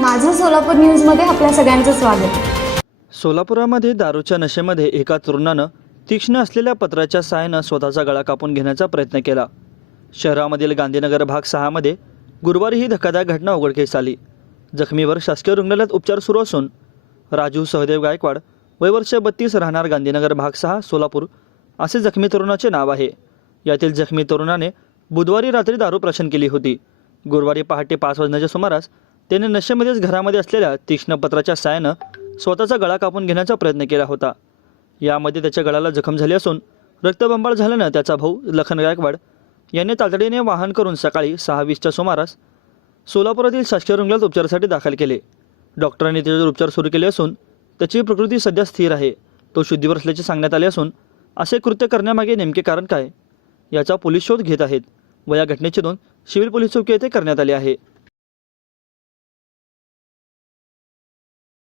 माझं सोलापूर न्यूजमध्ये आपल्या सगळ्यांचं स्वागत. सोलापुरामध्ये दारूच्या नशेमध्ये एका तरुणानं तीक्ष्ण असलेल्या पत्राच्या सहाय्यानं स्वतःचा गळा कापून घेण्याचा प्रयत्न केला. शहरामधील गांधीनगर भाग सहामध्ये गुरुवारी ही धक्कादायक घटना उघडकीस आली. जखमीवर शासकीय रुग्णालयात उपचार सुरू असून राजू सहदेव गायकवाड वयवर्ष बत्तीस राहणार गांधीनगर भाग सहा सोलापूर असे जखमी तरुणाचे नाव आहे. यातील जखमी तरुणाने बुधवारी रात्री दारू प्राशन केली होती. गुरुवारी पहाटे पाच वाजण्याच्या सुमारास त्याने नशेमध्येच घरामध्ये असलेल्या तीक्ष्णपत्राच्या सायानं साहाय्यानं स्वतःचा गळा कापून घेण्याचा प्रयत्न केला होता. यामध्ये त्याच्या गळाला जखम झाली असून रक्तबंबाळ झाल्यानं त्याचा भाऊ लखन गायकवाड यांनी तातडीने वाहन करून सकाळी सहा वीसच्या सुमारास सोलापुरातील शासकीय रुग्णालयात उपचारासाठी दाखल केले. डॉक्टरांनी त्याच्यावर उपचार सुरू केले असून त्याची प्रकृती सध्या स्थिर आहे. तो शुद्धीवर असल्याचे सांगण्यात आले असून असे कृत्य करण्यामागे नेमके कारण काय? याचा पोलीस शोध घेत आहेत व या घटनेची नोंद सिव्हिल पोलीस चौकी येथे करण्यात आली आहे.